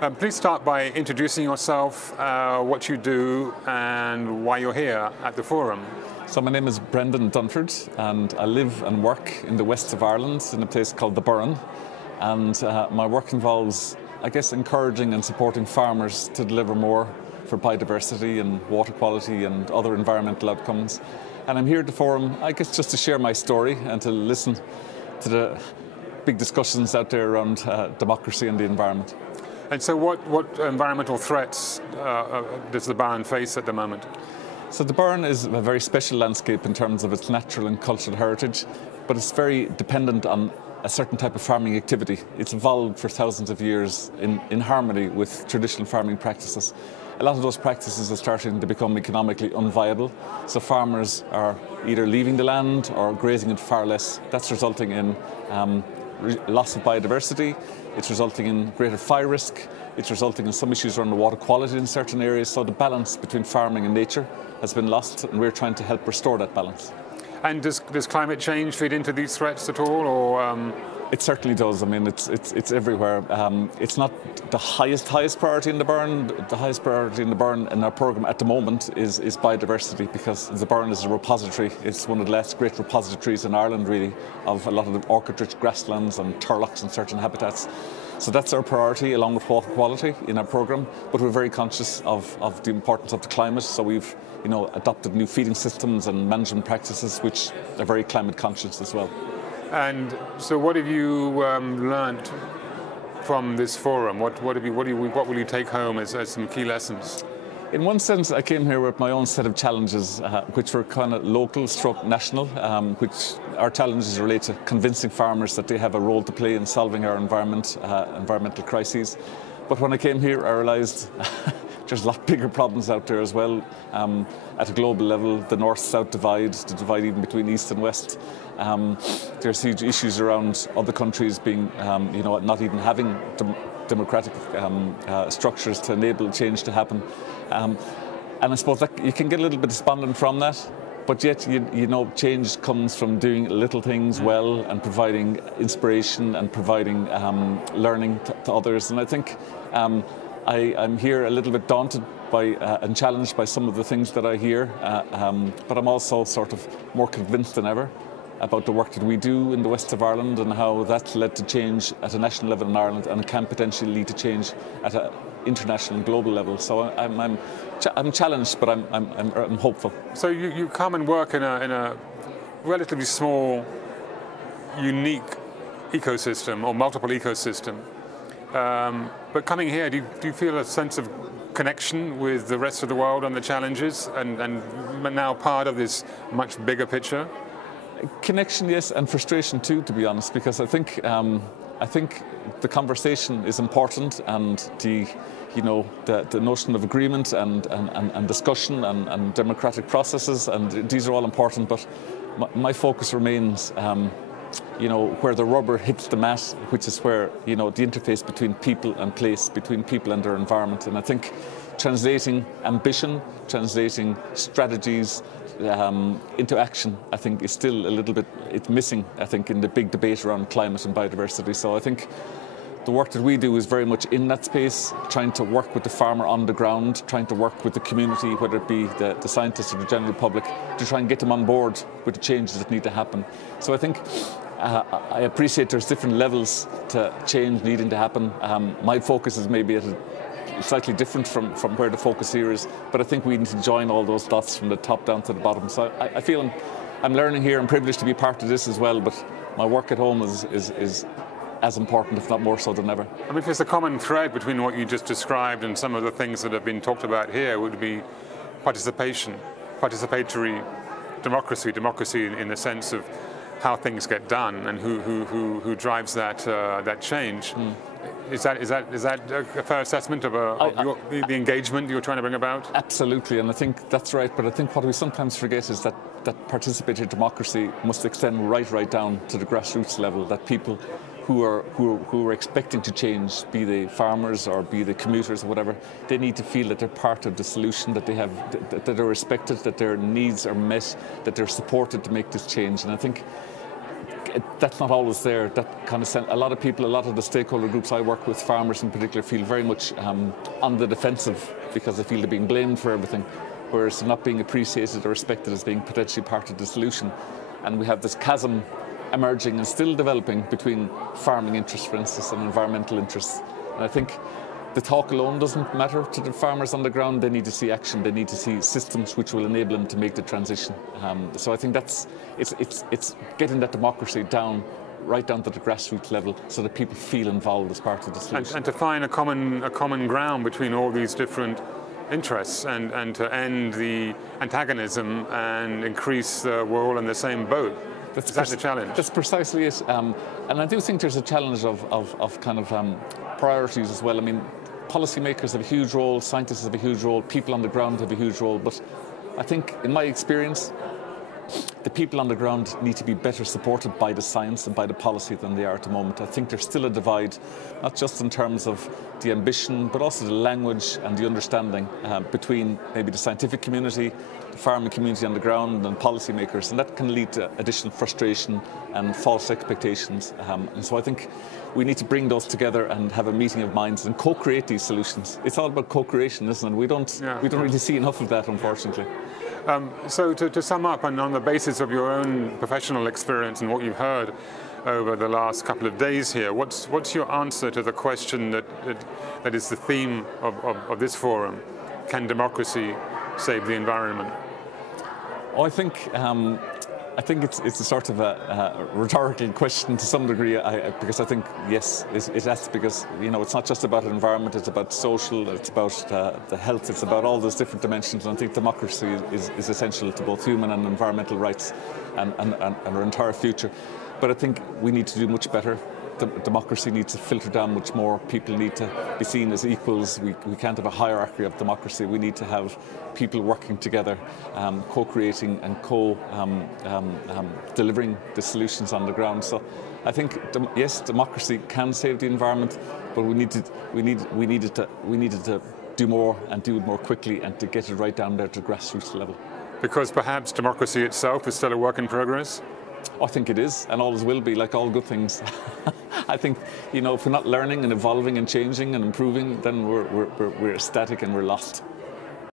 Please start by introducing yourself, what you do, and why you're here at the forum. So my name is DUNFORD, and I live and work in the west of Ireland in a place called the Burren. And my work involves, I guess, encouraging and supporting farmers to deliver more for biodiversity and water quality and other environmental outcomes. And I'm here at the forum, I guess, just to share my story and to listen to the big discussions out there around democracy and the environment. And so what environmental threats does the Burren face at the moment? So the Burren is a very special landscape in terms of its natural and cultural heritage, but it's very dependent on a certain type of farming activity. It's evolved for thousands of years in harmony with traditional farming practices. A lot of those practices are starting to become economically unviable, so farmers are either leaving the land or grazing it far less. That's resulting in loss of biodiversity, it's resulting in greater fire risk, it's resulting in some issues around the water quality in certain areas, so the balance between farming and nature has been lost, and we're trying to help restore that balance. And does climate change feed into these threats at all, or...? It certainly does. I mean, it's everywhere. It's not the highest priority in the Burren. The highest priority in the Burren in our programme at the moment is biodiversity, because the Burren is a repository. It's one of the last great repositories in Ireland, really, of a lot of the orchid-rich grasslands and turloughs and certain habitats. So that's our priority, along with water quality in our programme. But we're very conscious of the importance of the climate. So we've, adopted new feeding systems and management practices which are very climate conscious as well. And so, what have you learned from this forum? What will you take home as some key lessons? In one sense, I came here with my own set of challenges, which were kind of local stroke national, which our challenges relate to convincing farmers that they have a role to play in solving our environmental crises. But when I came here, I realised there's a lot bigger problems out there as well. At a global level, the north-south divide, the divide even between east and west. There's huge issues around other countries being, not even having democratic structures to enable change to happen. And I suppose that you can get a little bit despondent from that, but yet, change comes from doing little things well and providing inspiration and providing learning to others. And I think I'm here a little bit daunted by and challenged by some of the things that I hear, but I'm also sort of more convinced than ever about the work that we do in the west of Ireland and how that's led to change at a national level in Ireland and can potentially lead to change at an international and global level. So I'm challenged, but I'm hopeful. So you come and work in a relatively small, unique ecosystem or multiple ecosystem. But coming here, do you feel a sense of connection with the rest of the world and the challenges, and now part of this much bigger picture? Connection, yes, and frustration too, to be honest, because I think the conversation is important, and the notion of agreement and discussion and democratic processes, and these are all important. But my focus remains, where the rubber hits the mat, which is where the interface between people and place, between people and their environment. And I think translating ambition, translating strategies into action, I think is still a little bit, it's missing, I think, in the big debate around climate and biodiversity. So I think the work that we do is very much in that space, trying to work with the farmer on the ground, trying to work with the community, whether it be the scientists or the general public, to try and get them on board with the changes that need to happen. So I think I appreciate there's different levels to change needing to happen. My focus is maybe at slightly different from where the focus here is, but I think we need to join all those dots from the top down to the bottom. So I feel I'm learning here and privileged to be part of this as well, but my work at home is as important, if not more so than ever. I mean, if there's a common thread between what you just described and some of the things that have been talked about here, would be participation, participatory democracy in the sense of how things get done and who drives that change. Is that a fair assessment of the engagement you're trying to bring about? Absolutely, and I think that's right. But I think what we sometimes forget is that participatory democracy must extend right down to the grassroots level. That people who are expecting to change, be they farmers or be they commuters or whatever, they need to feel that they're part of the solution, that that they're respected, that their needs are met, that they're supported to make this change. And I think that's not always there. That kind of a lot of people, a lot of the stakeholder groups I work with, farmers in particular, feel very much on the defensive because they feel they're being blamed for everything, whereas they're not being appreciated or respected as being potentially part of the solution. And we have this chasm emerging and still developing between farming interests, for instance, and environmental interests. And I think the talk alone doesn't matter to the farmers on the ground. They need to see action. They need to see systems which will enable them to make the transition. So I think it's getting that democracy down, right down to the grassroots level, so that people feel involved as part of the solution. And to find a common ground between all these different interests, and to end the antagonism and increase we're all in the same boat. Is that the challenge? That's precisely it. And I do think there's a challenge of kind of priorities as well. I mean, policymakers have a huge role, scientists have a huge role, people on the ground have a huge role, but I think, in my experience, the people on the ground need to be better supported by the science and by the policy than they are at the moment. I think there's still a divide, not just in terms of the ambition, but also the language and the understanding between maybe the scientific community, the farming community on the ground, and policymakers, and that can lead to additional frustration and false expectations. And so I think we need to bring those together and have a meeting of minds and co-create these solutions. It's all about co-creation, isn't it? We don't really see enough of that, unfortunately. So to sum up, and on the basis of your own professional experience and what you've heard over the last couple of days here, what's your answer to the question that is the theme of this forum? Can democracy save the environment? Oh, I think it's a sort of a rhetorical question to some degree, because I think, yes, it has, because, you know, it's not just about environment, it's about social, it's about the health, it's about all those different dimensions, and I think democracy is essential to both human and environmental rights and our entire future. But I think we need to do much better. Democracy needs to filter down much more. People need to be seen as equals. We can't have a hierarchy of democracy. We need to have people working together, co-creating and delivering the solutions on the ground. So I think, yes, democracy can save the environment, but we needed to do more and do it more quickly, and to get it right down there to grassroots level. Because perhaps democracy itself is still a work in progress? I think it is, and always will be, like all good things. I think, you know, if we're not learning and evolving and changing and improving, then we're static and we're lost.